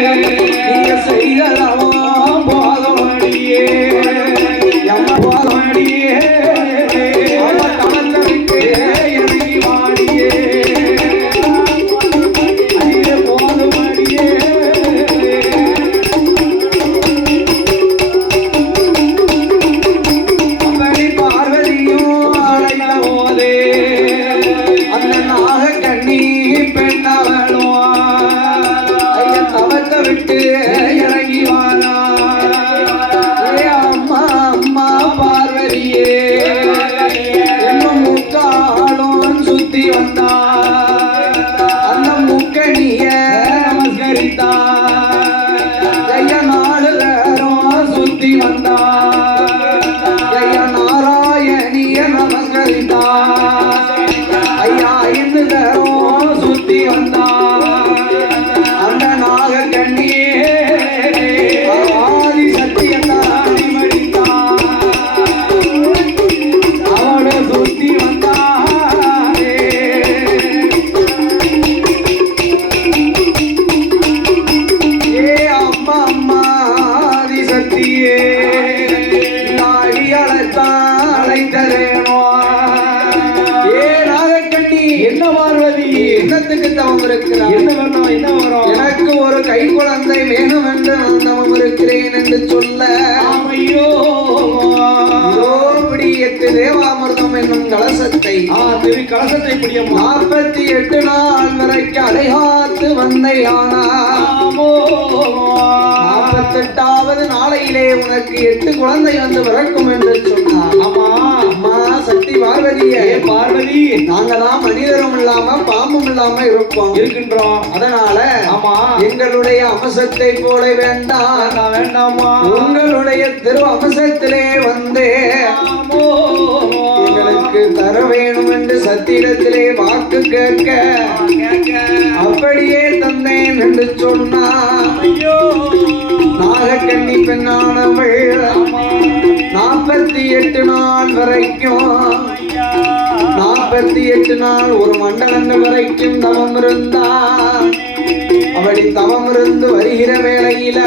Venga, seguirá நமஸ்கரித்தா ஜெய நாடு சுத்தி வந்தா சக்தியே நாடி அழைத்தான் ஏ நாகக்கண்ணி என்ன பார்வதி? என்னத்துக்கு தவம் இருக்கிறார் என்ன பண்ணோம் என்ன வரும்? எனக்கு ஒரு கை குழந்தை வேணும் என்று நான் தவம் இருக்கிறேன் என்று சொல்ல. ஐயோ எட்டு தேவாமிர்தம் என்னும் கலசத்தை திரு கலசத்தை பிடியம்மா. நாற்பத்தி எட்டு நாள் வரைக்கும் அலைகாத்து வந்தையானா நாற்பத்தெட்டாவது நாளையிலே உனக்கு எட்டு குழந்தை வந்து பிறக்கும் என்று சொன்னார். ஆமா. அம்மா சக்தி பார்வதியே. பார்வதி? நாங்களாம் மனிதரும் இல்லாம பாம்பும் இல்லாம இருப்போம். இருக்கின்றோம். அதனால ஆமா. எங்களுடைய அம்சத்தை போல வேண்டாம். வேண்டாம் உங்களுடைய திரு அம்சத்திலே வந்து எங்களுக்கு தர வேணும் என்று சத்திரத்திலே வாக்கு கேட்க. அப்படியே தந்தேன் என்று சொன்னார். ஐயோ. பெண்ணானவள் நாற்பத்தி எட்டு நாள் வரைக்கும் நாற்பத்தி எட்டு நாள் ஒரு மண்டலங்கள் வரைக்கும் தவம் இருந்தான். அப்படி தவம் இருந்து வருகிற வேளையில